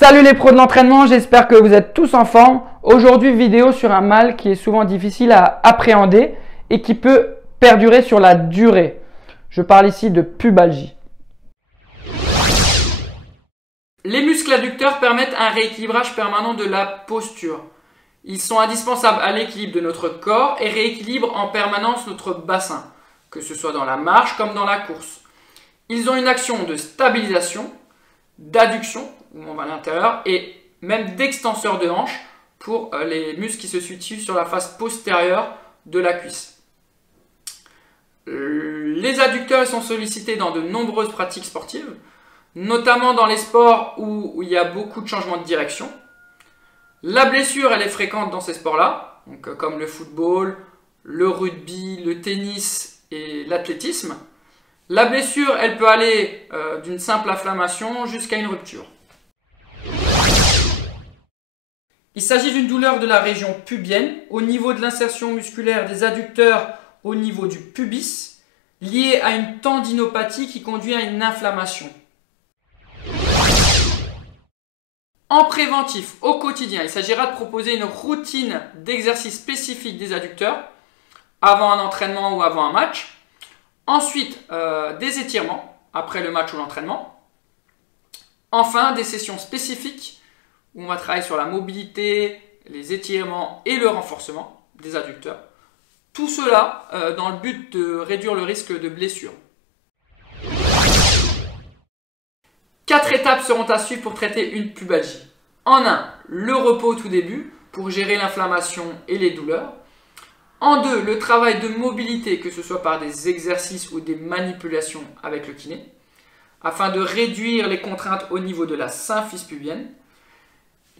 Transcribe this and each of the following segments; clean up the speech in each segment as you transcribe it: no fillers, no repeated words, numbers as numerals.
Salut les pros de l'entraînement, j'espère que vous êtes tous en forme. Aujourd'hui, vidéo sur un mal qui est souvent difficile à appréhender et qui peut perdurer sur la durée. Je parle ici de pubalgie. Les muscles adducteurs permettent un rééquilibrage permanent de la posture. Ils sont indispensables à l'équilibre de notre corps et rééquilibrent en permanence notre bassin, que ce soit dans la marche comme dans la course. Ils ont une action de stabilisation, d'adduction, où on va à l'intérieur, et même d'extenseur de hanche pour les muscles qui se situent sur la face postérieure de la cuisse. Les adducteurs sont sollicités dans de nombreuses pratiques sportives, notamment dans les sports où il y a beaucoup de changements de direction. La blessure, elle est fréquente dans ces sports-là, comme le football, le rugby, le tennis et l'athlétisme. La blessure, elle peut aller d'une simple inflammation jusqu'à une rupture. Il s'agit d'une douleur de la région pubienne, au niveau de l'insertion musculaire des adducteurs, au niveau du pubis, liée à une tendinopathie qui conduit à une inflammation. En préventif, au quotidien, il s'agira de proposer une routine d'exercice spécifique des adducteurs avant un entraînement ou avant un match. Ensuite, des étirements après le match ou l'entraînement. Enfin, des sessions spécifiques où on va travailler sur la mobilité, les étirements et le renforcement des adducteurs. Tout cela dans le but de réduire le risque de blessure. 4 étapes seront à suivre pour traiter une pubalgie. En 1, le repos au tout début pour gérer l'inflammation et les douleurs. En 2, le travail de mobilité, que ce soit par des exercices ou des manipulations avec le kiné, afin de réduire les contraintes au niveau de la symphyse pubienne.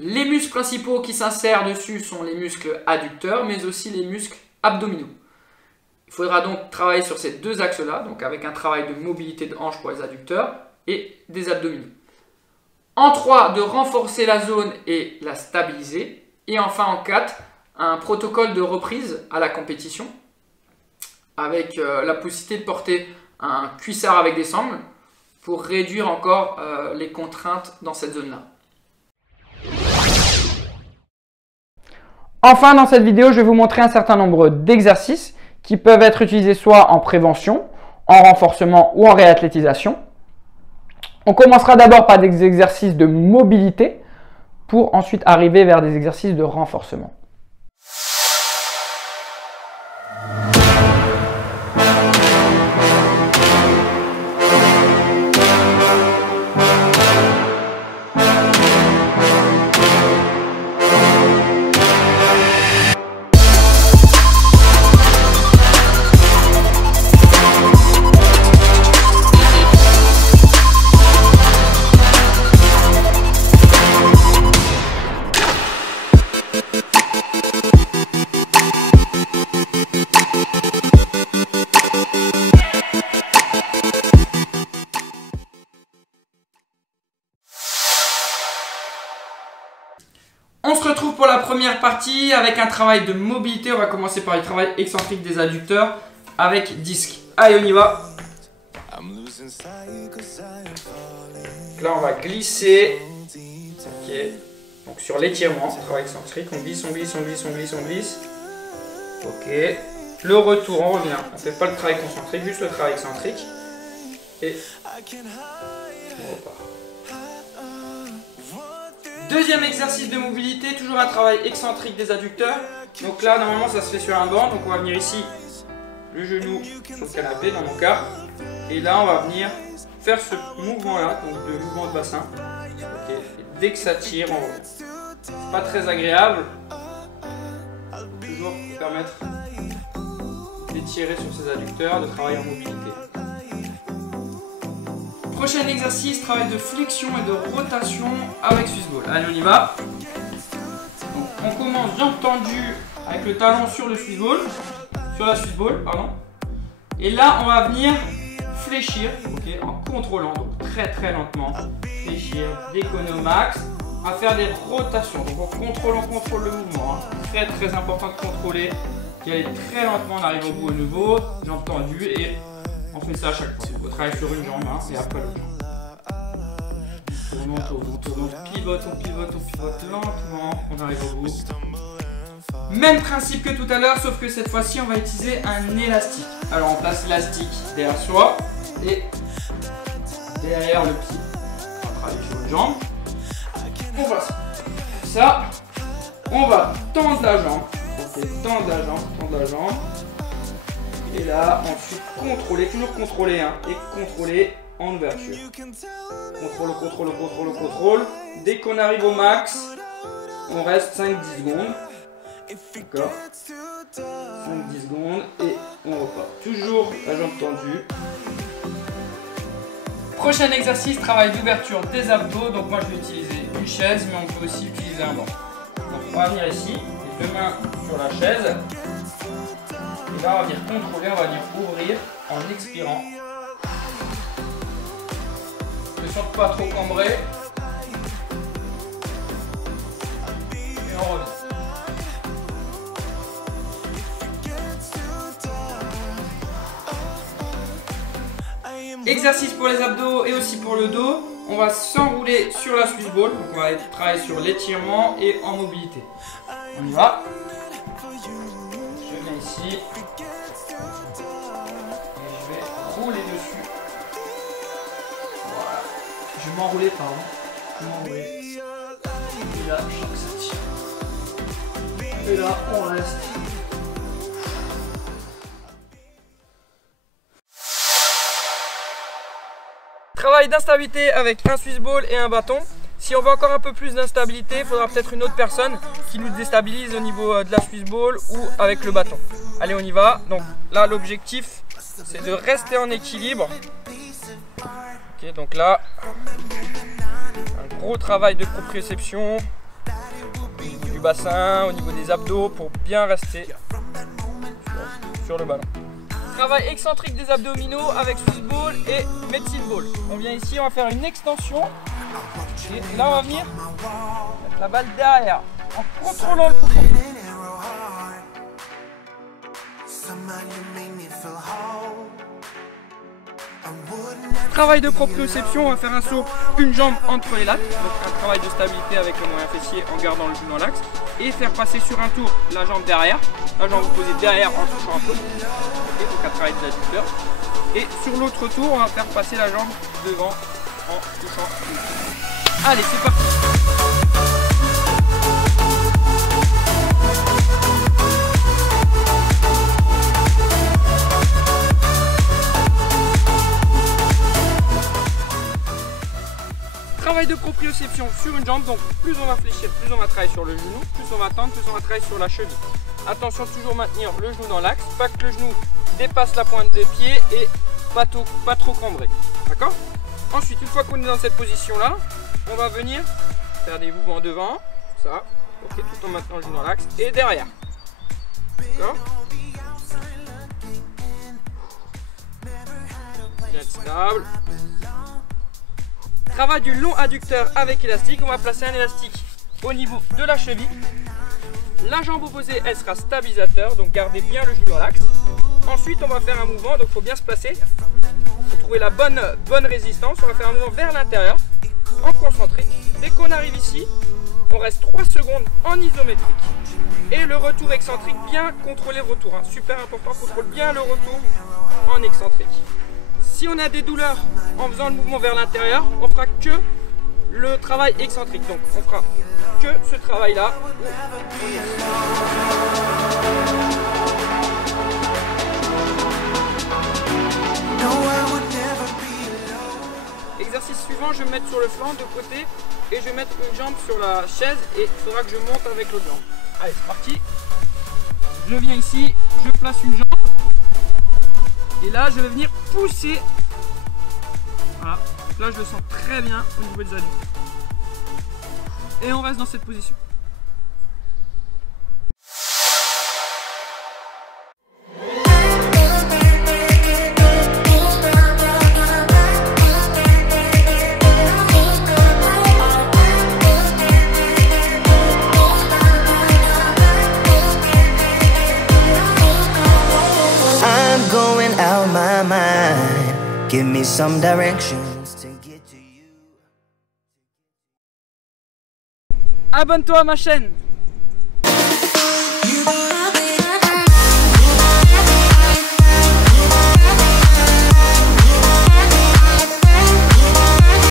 Les muscles principaux qui s'insèrent dessus sont les muscles adducteurs, mais aussi les muscles abdominaux. Il faudra donc travailler sur ces deux axes-là, donc avec un travail de mobilité de hanche pour les adducteurs et des abdominaux. En 3, de renforcer la zone et la stabiliser. Et enfin en 4, un protocole de reprise à la compétition avec la possibilité de porter un cuissard avec des sangles pour réduire encore les contraintes dans cette zone-là. Enfin, dans cette vidéo, je vais vous montrer un certain nombre d'exercices qui peuvent être utilisés soit en prévention, en renforcement ou en réathlétisation. On commencera d'abord par des exercices de mobilité pour ensuite arriver vers des exercices de renforcement. On se retrouve pour la première partie avec un travail de mobilité. On va commencer par le travail excentrique des adducteurs avec disque. Allez, on y va. Là, on va glisser. Ok. Donc sur l'étirement, travail excentrique, on glisse, on glisse, on glisse, on glisse, on glisse. Ok. Le retour, on revient. On ne fait pas le travail concentrique, juste le travail excentrique. Et on repart. Deuxième exercice de mobilité, toujours un travail excentrique des adducteurs. Donc là, normalement, ça se fait sur un banc. Donc on va venir ici, le genou sur le canapé dans mon cas. Et là, on va venir faire ce mouvement-là, donc de mouvement de bassin. Okay. Et dès que ça tire, on revient. C'est pas très agréable. Toujours permettre d'étirer sur ses adducteurs, de travailler en mobilité. Prochain exercice, travail de flexion et de rotation avec Swiss ball. Allez, on y va. Donc, on commence jambes tendues avec le talon sur le Swiss ball, sur la Swiss ball, pardon. Et là, on va venir fléchir, okay, en contrôlant, donc très lentement. Fléchir, déconner au max. On va faire des rotations. Donc, on contrôle le mouvement. Hein. Très important de contrôler. Qui aller très lentement, on arrive au bout au nouveau, jambes tendues et on fait ça à chaque fois. Il faut travailler sur une jambe et après l'autre. tourne, on pivote lentement, on arrive au bout. Même principe que tout à l'heure, sauf que cette fois-ci, on va utiliser un élastique. Alors, on place l'élastique derrière soi et derrière le pied. On va travailler sur une jambe. On va ça. On va tendre la jambe. Ok, tendre la jambe. Et là, ensuite, contrôler, toujours contrôler, hein, et contrôler en ouverture. Contrôle. Dès qu'on arrive au max, on reste 5-10 secondes. D'accord. 5-10 secondes et on repart. Toujours la jambe tendue. Prochain exercice, travail d'ouverture des abdos. Donc moi je vais utiliser une chaise, mais on peut aussi utiliser un banc. Donc on va venir ici, les deux mains sur la chaise. Et là on va venir contrôler, on va venir ouvrir en expirant. Ne sont pas trop cambré. Et on revient. Exercice pour les abdos et aussi pour le dos. On va s'enrouler sur la Swiss ball. Donc on va travailler sur l'étirement et en mobilité. On y va. Je viens ici. Et je vais rouler dessus. Voilà. Je vais m'enrouler, pardon. M'enrouler. Et là, je sens que ça tire. Et là, on reste. Travail d'instabilité avec un Swiss ball et un bâton. Si on veut encore un peu plus d'instabilité, il faudra peut-être une autre personne qui nous déstabilise au niveau de la Swiss ball ou avec le bâton. Allez, on y va. Donc là, l'objectif, c'est de rester en équilibre. Ok, donc là, un gros travail de proprioception au niveau du bassin, au niveau des abdos pour bien rester sur le ballon. Travail excentrique des abdominaux avec Swiss ball et medicine ball. On vient ici, on va faire une extension. Et là, on va venir mettre la balle derrière en contrôlant le couteau. Travail de proprioception, on va faire un saut, une jambe entre les lattes. Donc un travail de stabilité avec le moyen fessier en gardant le genou dans l'axe. Et faire passer sur un tour la jambe derrière. La jambe posée derrière en touchant un peu. Et donc un travail d'adducteur. Et sur l'autre tour, on va faire passer la jambe devant en touchant. Allez, c'est parti. Travail de proprioception sur une jambe, donc plus on va fléchir, plus on va travailler sur le genou, plus on va tendre, plus on va travailler sur la cheville. Attention, toujours maintenir le genou dans l'axe, pas que le genou dépasse la pointe des pieds et pas trop cambré. D'accord? Ensuite, une fois qu'on est dans cette position-là, on va venir faire des mouvements devant, ça, ok, tout en maintenant le genou dans l'axe, et derrière. D'accord? Bien stable. Travail du long adducteur avec élastique. On va placer un élastique au niveau de la cheville. La jambe opposée, elle sera stabilisateur, donc gardez bien le genou dans l'axe. Ensuite, on va faire un mouvement, donc il faut bien se placer. Il faut trouver la bonne résistance. On va faire un mouvement vers l'intérieur, en concentrique. Dès qu'on arrive ici, on reste 3 secondes en isométrique. Et le retour excentrique, bien contrôler le retour. Hein. Super important, contrôle bien le retour en excentrique. Si on a des douleurs en faisant le mouvement vers l'intérieur, on fera que le travail excentrique. Donc on fera que ce travail-là. Exercice suivant, je vais me mettre sur le flanc de côté et je vais mettre une jambe sur la chaise et il faudra que je monte avec l'autre jambe. Allez, c'est parti. Je viens ici, je place une jambe. Et là, je vais venir pousser. Voilà. Là, je le sens très bien au niveau des adducteurs. Et on reste dans cette position. Give me some directions to get to you. abonne-toi à ma chaîne.